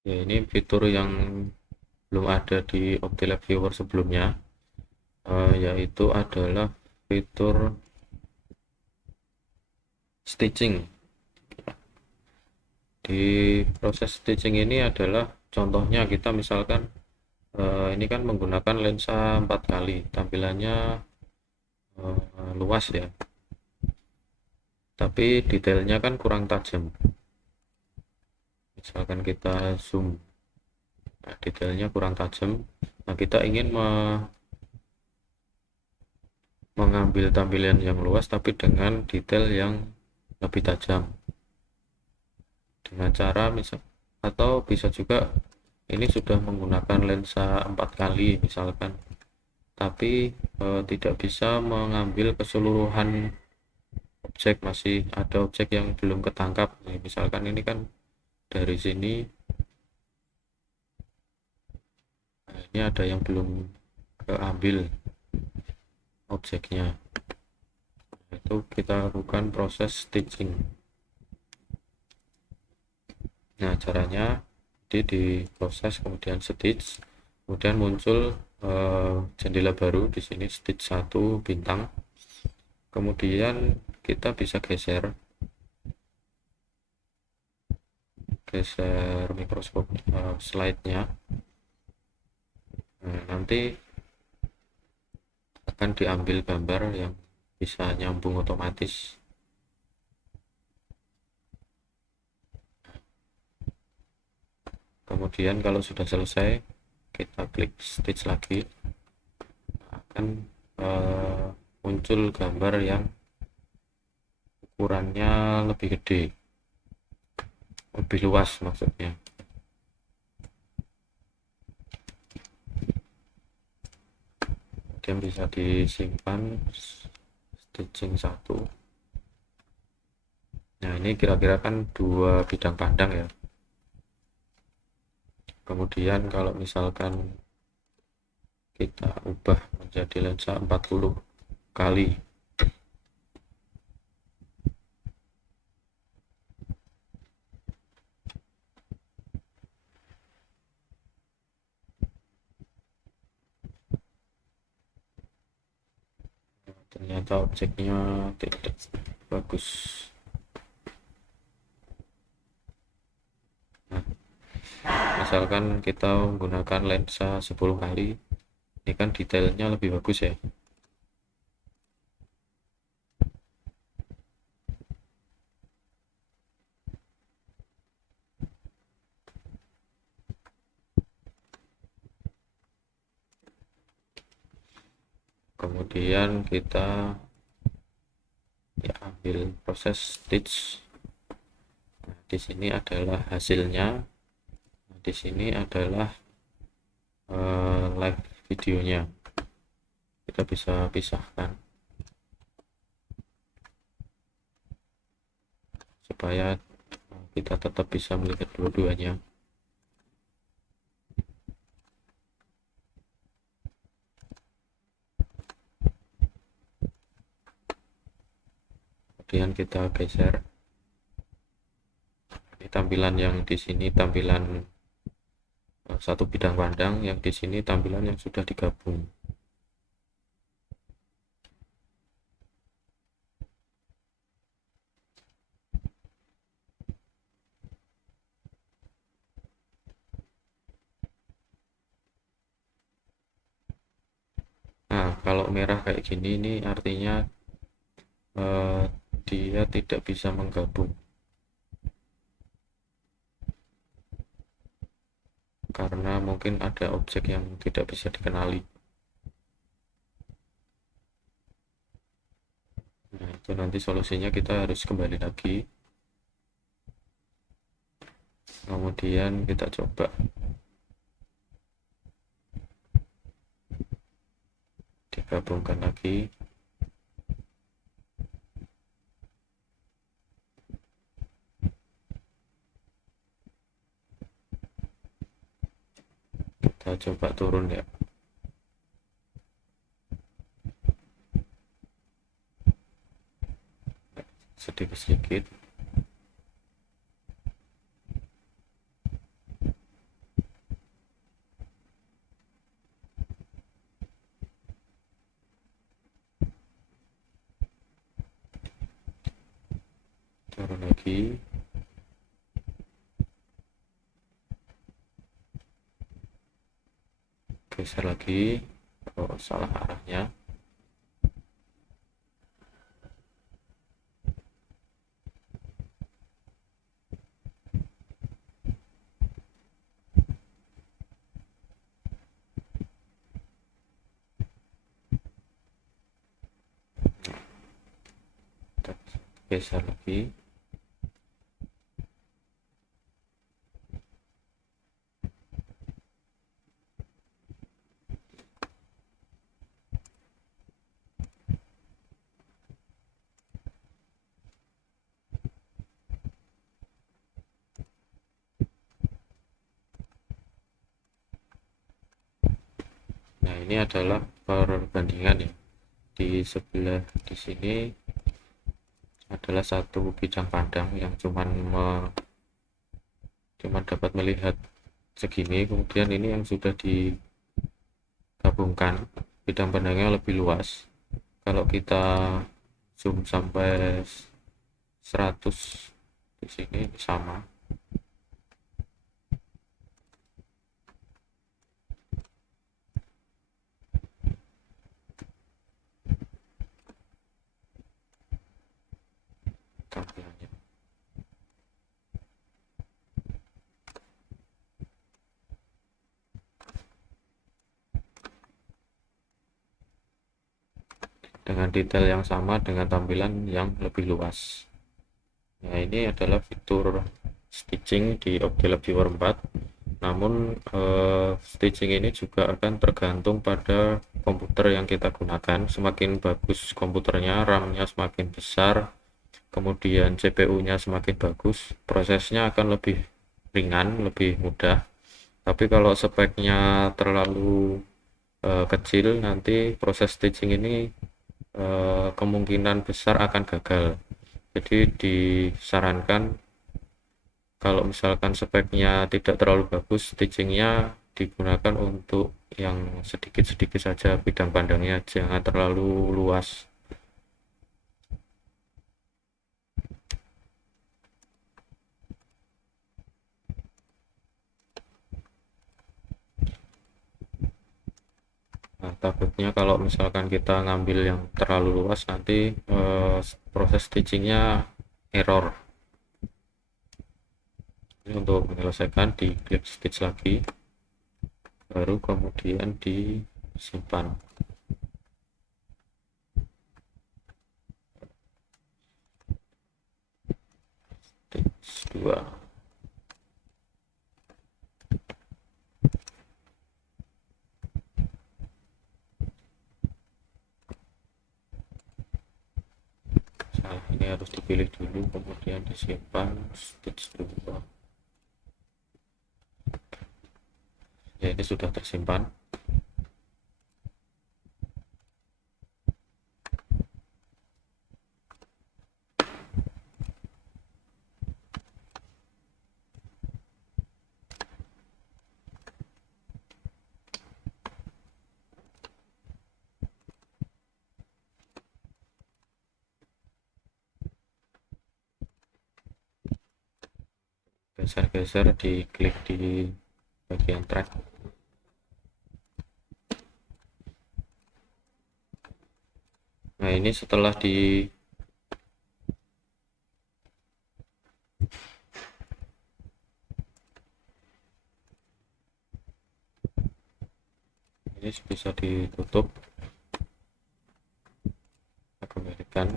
Ya, ini fitur yang belum ada di OptiLab Viewer sebelumnya, yaitu adalah fitur stitching. Di proses stitching ini adalah contohnya kita misalkan ini kan menggunakan lensa 4 kali, tampilannya luas ya, tapi detailnya kan kurang tajam. Misalkan kita zoom, nah, detailnya kurang tajam. Nah, kita ingin mengambil tampilan yang luas tapi dengan detail yang lebih tajam, dengan cara misal, atau bisa juga ini sudah menggunakan lensa 4 kali misalkan, tapi tidak bisa mengambil keseluruhan objek, masih ada objek yang belum ketangkap. Nah, misalkan ini kan dari sini, nah, ini ada yang belum keambil objeknya. Nah, itu kita lakukan proses stitching. Nah, caranya di proses kemudian stitch, kemudian muncul jendela baru di sini, stitch 1 bintang. Kemudian kita bisa geser mikroskop slide-nya. Nah, nanti akan diambil gambar yang bisa nyambung otomatis. Kemudian kalau sudah selesai, kita klik stitch lagi, akan muncul gambar yang ukurannya lebih gede, lebih luas maksudnya. Kemudian bisa disimpan stitching 1. Nah, ini kira-kira kan 2 bidang pandang ya. Kemudian kalau misalkan kita ubah menjadi lensa 40 kali, ternyata objeknya tidak bagus. Nah, misalkan kita menggunakan lensa 10 kali, ini kan detailnya lebih bagus ya. Kemudian kita ya ambil proses stitch. Nah, di sini adalah hasilnya. Nah, di sini adalah live videonya. Kita bisa pisahkan supaya kita tetap bisa melihat dua-duanya. Kemudian kita geser. Ini tampilan yang di sini tampilan satu bidang pandang, yang di sini tampilan yang sudah digabung. Nah, kalau merah kayak gini ini artinya eh, dia tidak bisa menggabung karena mungkin ada objek yang tidak bisa dikenali. Nah, itu nanti solusinya kita harus kembali lagi, kemudian kita coba digabungkan lagi. Kita coba turun ya. Sedikit-sedikit. turun lagi, geser lagi. Oh, salah arahnya. Kita geser lagi. Nah, ini adalah perbandingan ya. Di sebelah di sini adalah satu bidang pandang yang cuman dapat melihat segini, kemudian ini yang sudah digabungkan, bidang pandangnya lebih luas. Kalau kita zoom sampai 100 di sini sama. Tampilannya. Dengan detail yang sama dengan tampilan yang lebih luas. Nah, ini adalah fitur stitching di Octave Viewer 4. Namun stitching ini juga akan tergantung pada komputer yang kita gunakan. Semakin bagus komputernya, RAM-nya semakin besar, kemudian CPU-nya semakin bagus, prosesnya akan lebih ringan, lebih mudah. Tapi kalau speknya terlalu kecil, nanti proses stitching ini kemungkinan besar akan gagal. Jadi disarankan kalau misalkan speknya tidak terlalu bagus, stitchingnya digunakan untuk yang sedikit-sedikit saja, bidang pandangnya jangan terlalu luas. Nah, takutnya kalau misalkan kita ngambil yang terlalu luas, nanti proses stitchingnya error. Ini untuk menyelesaikan, di klik stitch lagi, baru kemudian disimpan. Stitch 2. Ini harus dipilih dulu, kemudian disimpan. Stitch 2. Ya, ini sudah tersimpan. Geser-geser, diklik di bagian track. Nah, ini setelah ini bisa ditutup. Kita kembalikan.